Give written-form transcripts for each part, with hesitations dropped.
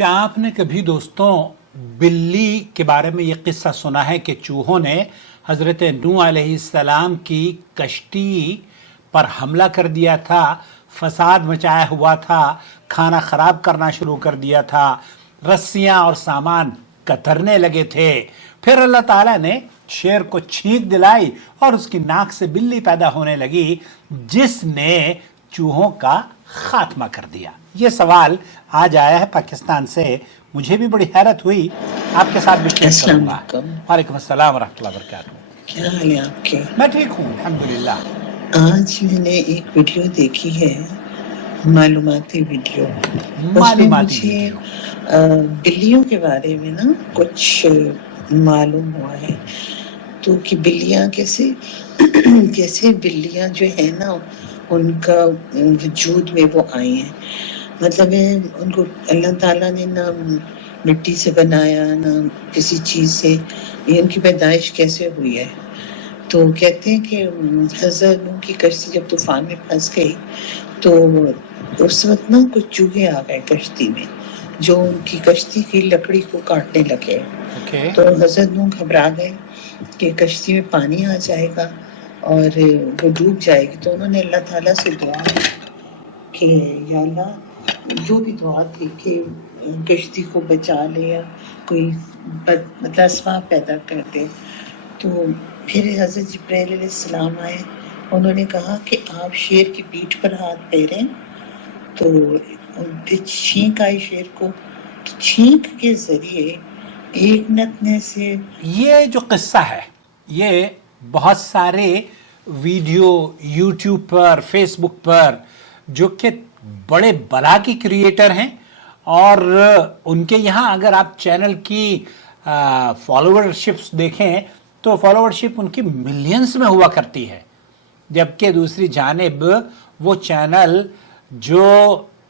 क्या आपने कभी दोस्तों बिल्ली के बारे में ये किस्सा सुना है कि चूहों ने हज़रत नूह अलैहिस्सलाम की कश्ती पर हमला कर दिया था, फसाद मचाया हुआ था, खाना ख़राब करना शुरू कर दिया था, रस्सियाँ और सामान कतरने लगे थे। फिर अल्लाह ताला ने शेर को छींक दिलाई और उसकी नाक से बिल्ली पैदा होने लगी जिसने चूहों का खात्मा कर दिया। ये सवाल आज आया है पाकिस्तान से, मुझे भी बड़ी हैरत हुई, आपके साथ भी शेयर करूंगा। वालेकुम अस्सलाम व रहमतुल्लाहि व बरकातहू। क्या हाल है आपके? मैं ठीक हूँ अल्हम्दुलिल्लाह। आज मैंने एक वीडियो देखी है, मालूमाती वीडियो। उसमें मालूमाती मुझे वीडियो। बिल्लियों के बारे में ना कुछ मालूम हुआ है। तो कि बिल्लियां कैसे कैसे बिल्लियां जो है ना उनका वजूद में वो आई हैं। मतलब उनको अल्लाह ताला ने ना मिट्टी से बनाया ना किसी चीज़ से, ये उनकी पैदाइश कैसे हुई है। तो कहते हैं कि हज़रत नूह की कश्ती जब तूफान में फंस गई तो उस वक्त ना कुछ चूहे आ गए कश्ती में जो उनकी कश्ती की लकड़ी को काटने लगे। तो हज़रत नूह घबरा गए कि कश्ती में पानी आ जाएगा और वो डूब जाएगी। तो उन्होंने अल्लाह ताला से दुआ कि या अल्लाह, जो भी दुआ थी कि कश्ती को बचा ले या कोई मतलब असबाब पैदा कर दे। तो फिर हज़रत जिब्राइल अलैहिस्सलाम आए, उन्होंने कहा कि आप शेर की पीठ पर हाथ फेरें। तो छींक आई शेर को, तो छींक के जरिए एक नतने से ये जो किस्सा है ये बहुत सारे वीडियो यूट्यूब पर, फेसबुक पर, जो कि बड़े बला की क्रिएटर हैं और उनके यहाँ अगर आप चैनल की फॉलोवरशिप्स देखें तो फॉलोवरशिप उनकी मिलियंस में हुआ करती है, जबकि दूसरी जानिब वो चैनल जो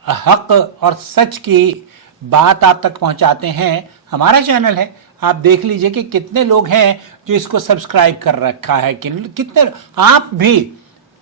हक और सच की बात आप तक पहुंचाते हैं, हमारा चैनल है, आप देख लीजिए कि कितने लोग हैं जो इसको सब्सक्राइब कर रखा है। कितने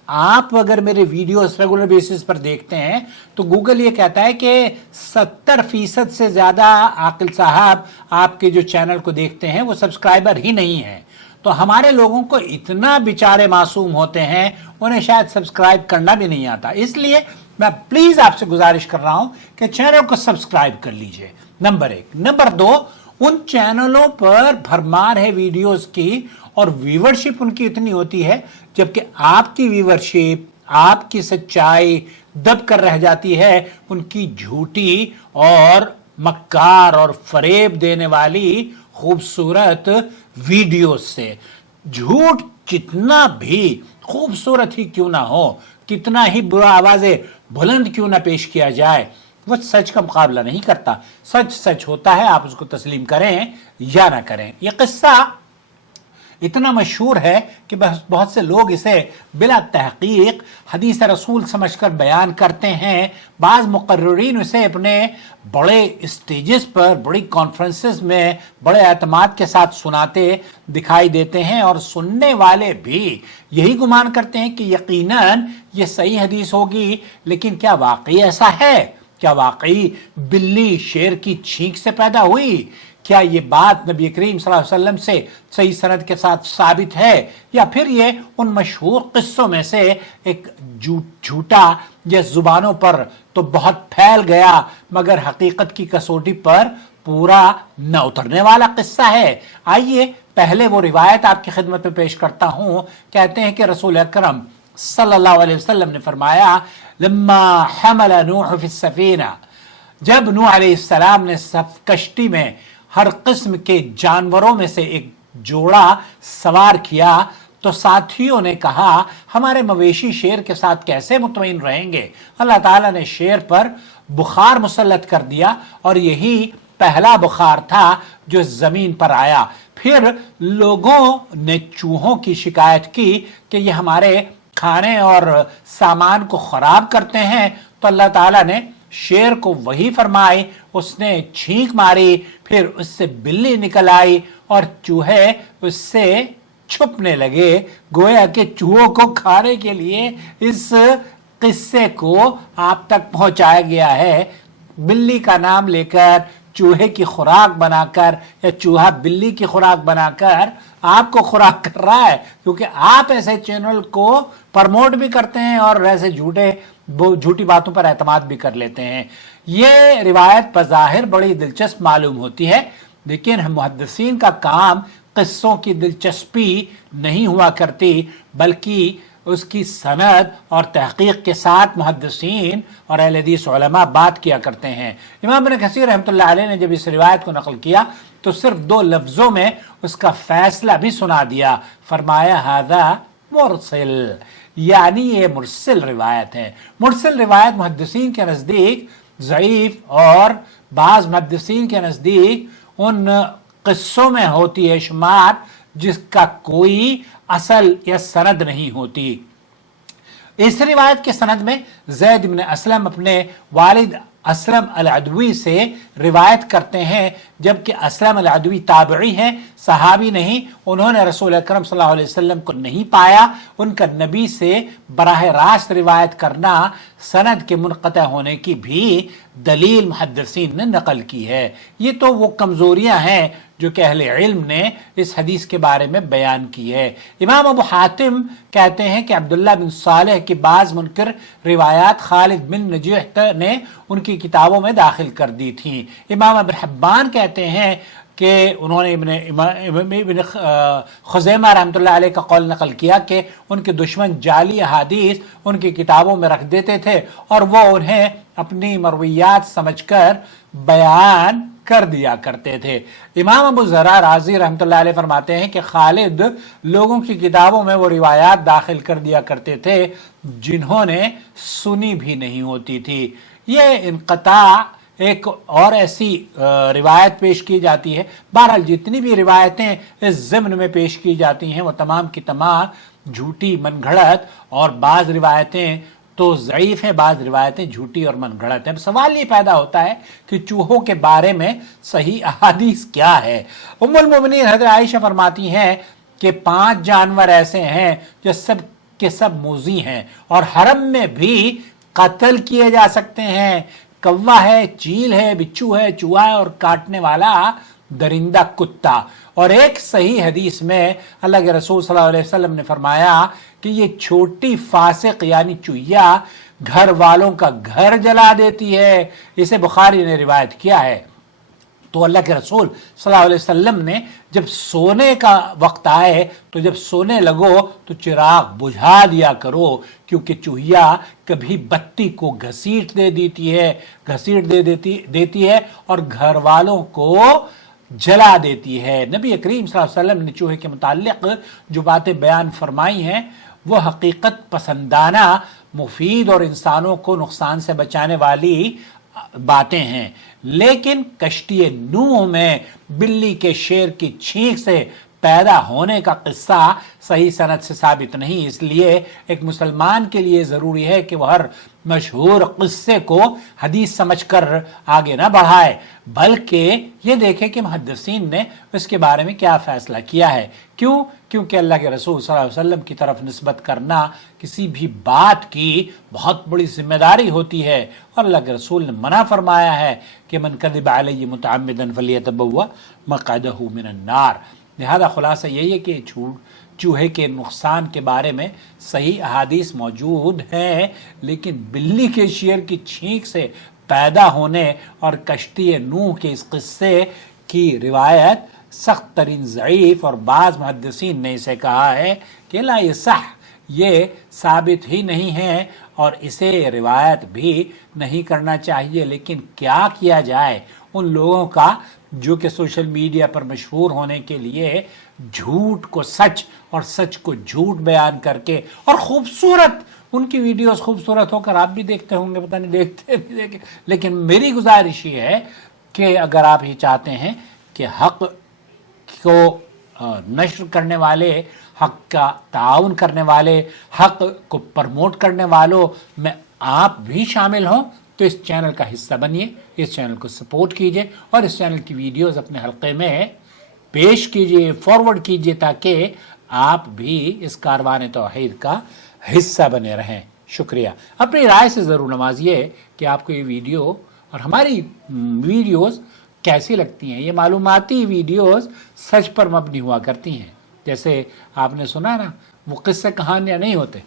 आप अगर मेरे वीडियोस रेगुलर बेसिस पर देखते हैं तो गूगल ये कहता है कि 70% से ज़्यादा आकिल साहब आपके जो चैनल को देखते हैं वो सब्सक्राइबर ही नहीं है। तो हमारे लोगों को इतना बेचारे मासूम होते हैं, उन्हें शायद सब्सक्राइब करना भी नहीं आता। इसलिए मैं प्लीज़ आपसे गुजारिश कर रहा हूं कि चैनल को सब्सक्राइब कर लीजिए, नंबर 1। नंबर 2, उन चैनलों पर भरमार है वीडियोस की और व्यूवरशिप उनकी इतनी होती है, जबकि आपकी व्यूवरशिप, आपकी सच्चाई दब कर रह जाती है उनकी झूठी और मक्कार और फरेब देने वाली खूबसूरत वीडियोस से। झूठ कितना भी खूबसूरत ही क्यों ना हो, कितना ही बुरा आवाज़ें बुलंद क्यों ना पेश किया जाए, वो सच का मुकाबला नहीं करता। सच सच होता है, आप उसको तस्लीम करें या ना करें। ये किस्सा इतना मशहूर है कि बहुत से लोग इसे बिला तहकीक हदीस रसूल समझकर बयान करते हैं। बाज़ मुकर्रिरीन इसे अपने बड़े स्टेजेस पर, बड़ी कॉन्फ्रेंसेस में बड़े एतमाद के साथ सुनाते दिखाई देते हैं और सुनने वाले भी यही गुमान करते हैं कि यकीनन ये सही हदीस होगी। लेकिन क्या वाकई ऐसा है? क्या वाकई बिल्ली शेर की छींक से पैदा हुई? क्या ये बात नबी करीम सल्लल्लाहु अलैहि वसल्लम से सही सनद के साथ साबित है, या फिर ये उन मशहूर किस्सों में से एक झूठा या जुबानों पर तो बहुत फैल गया मगर हकीकत की कसौटी पर पूरा न उतरने वाला किस्सा है? आइए पहले वो रिवायत आपकी खिदमत में पेश करता हूँ। कहते हैं कि रसूल अकरम सल्लल्लाहु अलैहि वसल्लम ने फरमाया, लम्मा हमल नूह फिस सफीना, जब नूह अलैहिस्सलाम ने कश्ती में हर किस्म के जानवरों में से एक जोड़ा सवार किया तो साथियों ने कहा, हमारे मवेशी शेर के साथ कैसे मुतमईन रहेंगे? अल्लाह ताला ने शेर पर बुखार मुसल्लत कर दिया और यही पहला बुखार था जो जमीन पर आया। फिर लोगों ने चूहों की शिकायत की कि ये हमारे खाने और सामान को खराब करते हैं। तो अल्लाह ताला ने शेर को वही फरमाई, उसने छींक मारी, फिर उससे बिल्ली निकल आई और चूहे उससे छुपने लगे। गोया के चूहों को खाने के लिए इस किस्से को आप तक पहुंचाया गया है। बिल्ली का नाम लेकर चूहे की खुराक बनाकर या चूहा बिल्ली की खुराक बनाकर आपको खुराक कर रहा है, क्योंकि आप ऐसे चैनल को प्रमोट भी करते हैं और ऐसे झूठी बातों पर एतमाद भी कर लेते हैं। ये रिवायत बज़ाहिर बड़ी दिलचस्प मालूम होती है, लेकिन मुहद्दिसीन का काम किस्सों की दिलचस्पी नहीं हुआ करती, बल्कि उसकी सनद और तहकीक के साथ मुहद्दिसीन और अहले हदीस उलमा बात किया करते हैं। इमाम इब्न कसीर रहमतुल्लाह अलैह ने जब इस रिवायत को नकल किया तो सिर्फ 2 लफ्ज़ों में उसका फैसला भी सुना दिया। फरमाया हादा मुरसिल, यानी ये मुरसिल रिवायत है। मुरसिल रिवायत मुहद्दिसीन के नज़दीक ज़ईफ़ और बाज़ मुहद्दिसीन के नज़दीक उन किस्सों में होती है शुमार जिसका कोई असल या सनद नहीं होती। इस रिवायत के सनद में ज़ैद इब्न असलम अपने वालिद असलम अल-अदवी से रिवायत करते हैं, जबकि असलम अल-अदवी ताबई हैं, सहाबी नहीं। उन्होंने रसूल अकरम सल्लल्लाहु अलैहि वसल्लम को नहीं पाया। उनका नबी से बराह रास्त रिवायत करना सनद के मुनक़ता होने की भी दलील मुहद्दिसीन ने नकल की है। ये तो वो कमज़ोरियाँ हैं जो कि अहले इल्म ने इस हदीस के बारे में बयान की है। इमाम अबू हातिम कहते हैं कि अब्दुल्लाह बिन सालेह की बाज़ मुनकर रिवायात खालिद बिन नजीह ने उनकी किताबों में दाखिल कर दी थी। इमाम इब्न हिब्बान कहते हैं कि उन्होंने इब्न खुज़ैमा रहमतुल्लाह अलैह का कौल नकल किया कि उनके दुश्मन जाली हदीस उनकी किताबों में रख देते थे और वो उन्हें अपनी मरवियात समझकर बयान कर दिया करते थे। इमाम अबू ज़रा राज़ी रहमतुल्लाह अलैह फरमाते हैं कि खालिद लोगों की किताबों में वो रिवायात दाखिल कर दिया करते थे जिन्होंने सुनी भी नहीं होती थी। ये इनक़ता एक और ऐसी रिवायत पेश की जाती है। बहरहाल जितनी भी रिवायतें इस ज़िम्न में पेश की जाती हैं वो तमाम की तमाम झूठी, मनगढ़ंत, और बाज़ रिवायतें तो ज़ईफ़ हैं, बाज़ रिवायतें झूठी और मनगढ़ंत हैं। अब सवाल ये पैदा होता है कि चूहों के बारे में सही अहादीस क्या है। उम्मुल मोमिनीन हज़रत आयशा फरमाती हैं कि 5 जानवर ऐसे हैं जो सब के सब मुज़ी हैं और हरम में भी कत्ल किए जा सकते हैं। कौवा है, चील है, बिच्छू है, चूहा है और काटने वाला दरिंदा कुत्ता। और एक सही हदीस में अल्लाह के रसूल सल्लल्लाहु अलैहि वसल्लम ने फरमाया कि ये छोटी फासिक यानी चुहिया घर वालों का घर जला देती है। इसे बुखारी ने रिवायत किया है। तो अल्लाह के रसूल सल्लल्लाहु अलैहि वसल्लम ने जब सोने का वक्त आए तो जब सोने लगो तो चिराग बुझा दिया करो, क्योंकि चूहिया कभी बत्ती को घसीट देती है और घर वालों को जला देती है। नबी करीम सल्लल्लाहु अलैहि वसल्लम ने चूहे के मुताल्लिक जो बातें बयान फरमाई हैं वो हकीकत पसंदाना, मुफीद और इंसानों को नुकसान से बचाने वाली बातें हैं। लेकिन कश्ती नूह में बिल्ली के शेर की छींक से पैदा होने का किस्सा सही सनद से साबित नहीं। इसलिए एक मुसलमान के लिए ज़रूरी है कि वह हर मशहूर किस्से को हदीस समझकर आगे ना बढ़ाए, बल्कि ये देखे कि मुहद्दिसीन ने इसके बारे में क्या फ़ैसला किया है। क्यों? क्योंकि अल्लाह के रसूल सल्लल्लाहु अलैहि वसल्लम की तरफ निस्बत करना किसी भी बात की बहुत बड़ी जिम्मेदारी होती है और अल्लाह के रसूल ने मना फरमाया है कि मन कज़िब अलैहि मुतअम्मिदन फलियतबव्वा मक़अदहु मिनन नार। लिहाजा खुलासा यही है कि चूहे के नुकसान के बारे में सही अहादीस मौजूद हैं, लेकिन बिल्ली के शेर की छींक से पैदा होने और कश्ती नूह के इस किस्से की रिवायत सख्त तरीन ज़ईफ़ और बाज़ मुहद्दिसीन ने इसे कहा है कि ला यसह, ये साबित ही नहीं है और इसे रिवायत भी नहीं करना चाहिए। लेकिन क्या किया जाए उन लोगों का जो कि सोशल मीडिया पर मशहूर होने के लिए झूठ को सच और सच को झूठ बयान करके, और खूबसूरत उनकी वीडियोस खूबसूरत होकर आप भी देखते होंगे, पता नहीं देखते नहीं देखे, लेकिन मेरी गुजारिश ये है कि अगर आप ये चाहते हैं कि हक़ को नश्र करने वाले, हक़ का ताउन करने वाले, हक़ को प्रमोट करने वालों में आप भी शामिल हों तो इस चैनल का हिस्सा बनिए, इस चैनल को सपोर्ट कीजिए और इस चैनल की वीडियोस अपने हल्के में पेश कीजिए, फॉरवर्ड कीजिए, ताकि आप भी इस कारवान तौहीद का हिस्सा बने रहें। शुक्रिया। अपनी राय से ज़रूर नवाजिए कि आपको ये वीडियो और हमारी वीडियोस کیسی لگتی ہیں. یہ معلوماتی ویڈیوز سچ پر مبنی ہوا کرتی ہیں. جیسے آپ نے سنا نا وہ قصے کہانیاں نہیں ہوتے.